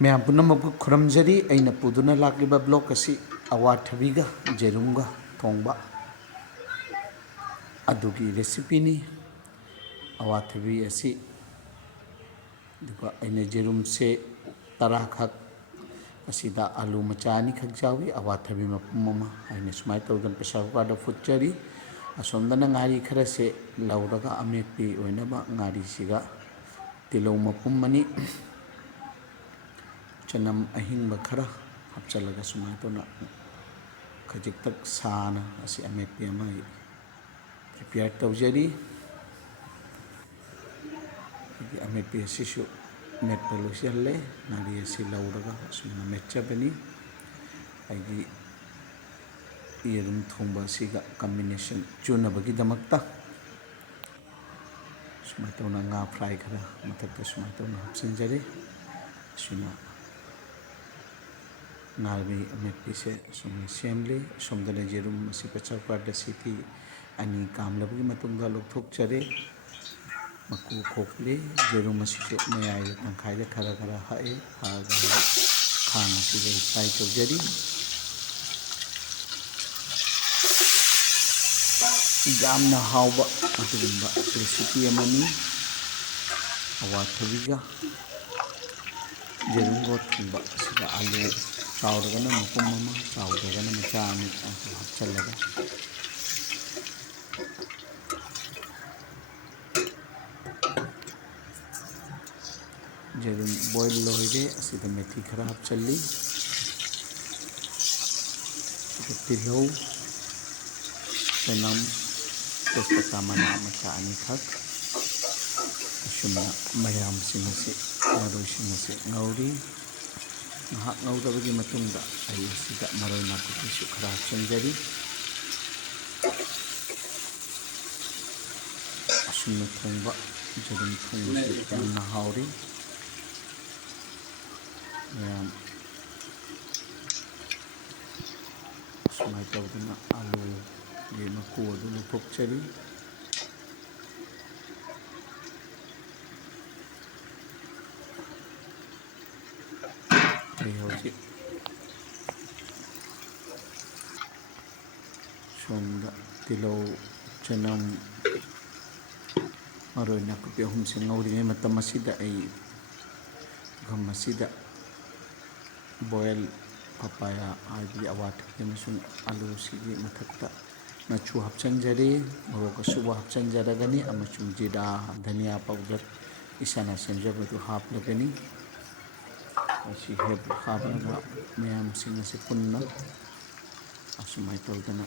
मैं पुनमक खुरमजरी अना पुदुना लाक्लिबा ब्लॉक असी अवाथबीगा जेरुमगा थोंबा अदुगी रेसिपीनी अवाथबी असी दुगा अना जेरुम से तरा खक असिदा आलू मचानी खक जावी अवाथबी मपुम अमा अना सुमाय तौदन प्रेशर कुकर फुटचरी असोमदना गारी खरा से लौरगा अमेपी ओइनबा गारी सिगा तिलौ मपुम मनी चनम अहिंग खरा हपचलगा सुमाय तौना खजिक तक साना असी अमेपी अमा प्रिपेयर तौजरी अमेपी असिसु मेटपा लोइसल्ले गारी असी लौरगा असुमना मेटचबनी अगी येरुम थोंबा सिगा कॉम्बिनेशन चुनबगीदमक्ता सुमाय तौना nga फ्राई खरा मथक्ता सुमाय तौना हपचनजरे सुना नारमी अमेपी से सुमने सेमले सोमदने जेरुम मसी प्रेशर कुकर सिटी अनि कामलबगी मतुंगा लोकथोकचरे मकु खोखले जेरुम मसी मयाय तंखाइदे खरा खरा हाए हागा खाना सिगे फ्राई तौजरी यामना हाउबा अदुगुंबा रेसिपी अमनी अवाथबीगा जेरुमगो थुंबा सिगा आलू चाउरगना मपुम अमा चाउरगना मचा अनि हपचलगा जेरुम बॉयल लोइरे असिदा मेथी खरा हपचली तिलौ चनम तेजपत्ता मना मचा अनि खक असुमना मयाम सिंगसे मरोई सिंगसे ngौरी ngahak ngौरबगी मतुंगा आई सिदा मरोई नाकुपीसु खरा हपचनजरी असुमना थोंबा जेरुम थोंबसे यामना हाउरी मैम सुमाय तौदना आलू ये मकु अदु लुथोकचरी हौजी सोमदा तिलौ चनम मरोई नाकुपी अहुमसे ngौरिङै मतम असिदा आई घम असिदा बॉयल पपाया आदि अवाथबी अमसुंग आलू सिगी मथक्ता मचु हपचनजरे मोरोक असुबा हपचनजरगनी अमसुंग जीरा धनिया पाउडर इसाना सेमजबदु हापलगनी असी हेब हाबलगा मैम सिंग से पुन्ना असुमाय तौदना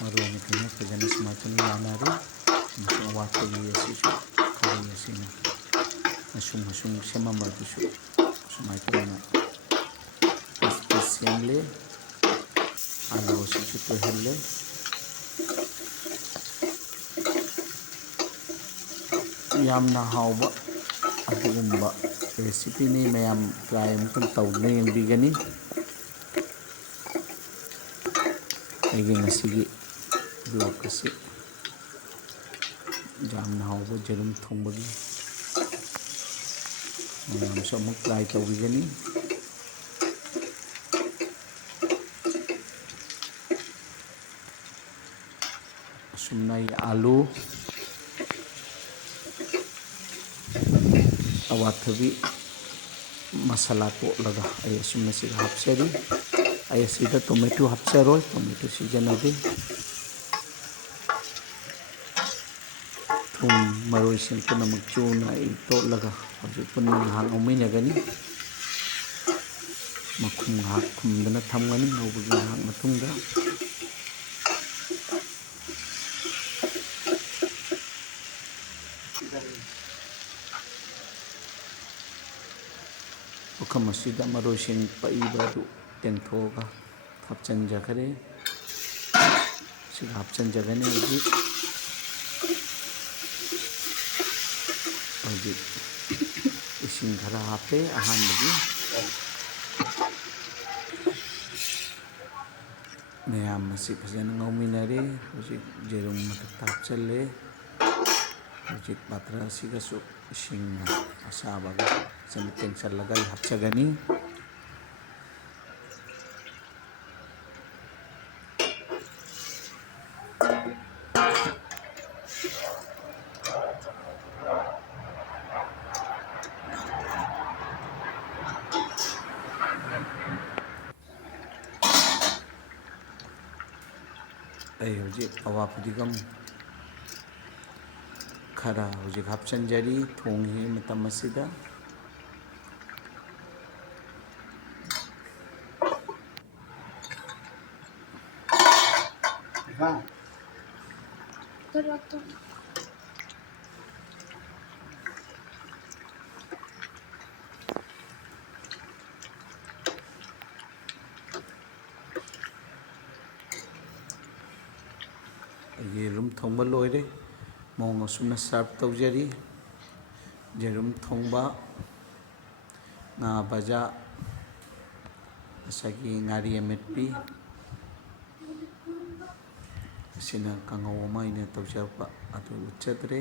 मरोई कहीं फजन सुमाय तौना यानारी मसुंग अवाथबी असिसु खरई असिना मसुंग मसुंग सेममबदुसु सुमाय तौना पीस सेमले आलू असिसु तोहल्ले यामना हाउबा अदुगुंबा रेसिपी ने मैम ट्राई अमतन तौदुना यंगबिगनी अगे ngasiगी ब्लॉग असी यामना हाउबा जेरुम थोंबगी मैम सो अमुक ट्राई तौबिगनी असुमना ये आलू अवाथबी मसाला तोलगा आई असुमना सिगा हपचरी आई असिदा टोमेटो हपचरोय टोमेटो सिजनबी थुम मरोई सिंग पुनमक चूना आई तोलगा हौजी पुन्ना ngahak ngौमैनगनी मखुम ngahak खुमदना थमगनी ngौबगी ngahak मतुंगा उखम असिदा मरोई सिंग पईबदु तेंथोगा हपचनजखरे सिगा हपचनजगने हौजी हौजी इसिंग खरा हापे अहानबगी ꯃꯌꯥꯝ ꯑꯁꯤ ꯐꯖꯅ ꯉꯧꯃꯤꯟꯅꯔꯦ꯫ ꯍꯧꯖꯤꯛ ꯌꯦꯔꯨꯝ ꯃꯊꯛꯇ ꯍꯥꯞꯆꯤꯜꯂꯦ꯫ ꯍꯧꯖꯤꯛ ꯄꯥꯇ꯭ꯔ ꯑꯁꯤꯒꯁꯨ ꯏꯁꯤꯡ ꯑꯁꯥꯕꯒ ꯐꯖꯅ ꯇꯦꯡꯁꯤꯜꯂꯒ ꯑꯩ ꯍꯥꯞꯆꯒꯅꯤ꯫ ꯑꯩ ꯍꯧꯖꯤꯛ ꯑꯋꯥ ꯐꯗꯤꯒꯣꯝ ꯈꯔ ꯍꯧꯖꯤꯛ ꯍꯥꯞꯆꯤꯟꯖꯔꯤ ꯊꯣꯡꯉꯤꯉꯩ ꯃꯇꯝ ꯑꯁꯤꯗ꯫ ꯌꯦꯔꯨꯝ ꯊꯣꯡꯕ ꯂꯣꯏꯔꯦ꯫ ꯃꯑꯣꯡ ꯑꯁꯨꯝꯅ ꯁꯔꯚ ꯇꯧꯖꯔꯤ꯫ ꯌꯦꯔꯨꯝ ꯊꯣꯡꯕ, ꯉꯥ ꯚꯖꯥ, ꯉꯁꯥꯏꯒꯤ ꯉꯥꯔꯤ ꯑꯃꯦꯠꯄꯤ, ꯑꯁꯤꯅ ꯀꯥꯡꯍꯧ ꯑꯃ ꯑꯩꯅ ꯇꯧꯖꯕ ꯑꯗꯨ ꯎꯠꯆꯗ꯭ꯔꯦ꯫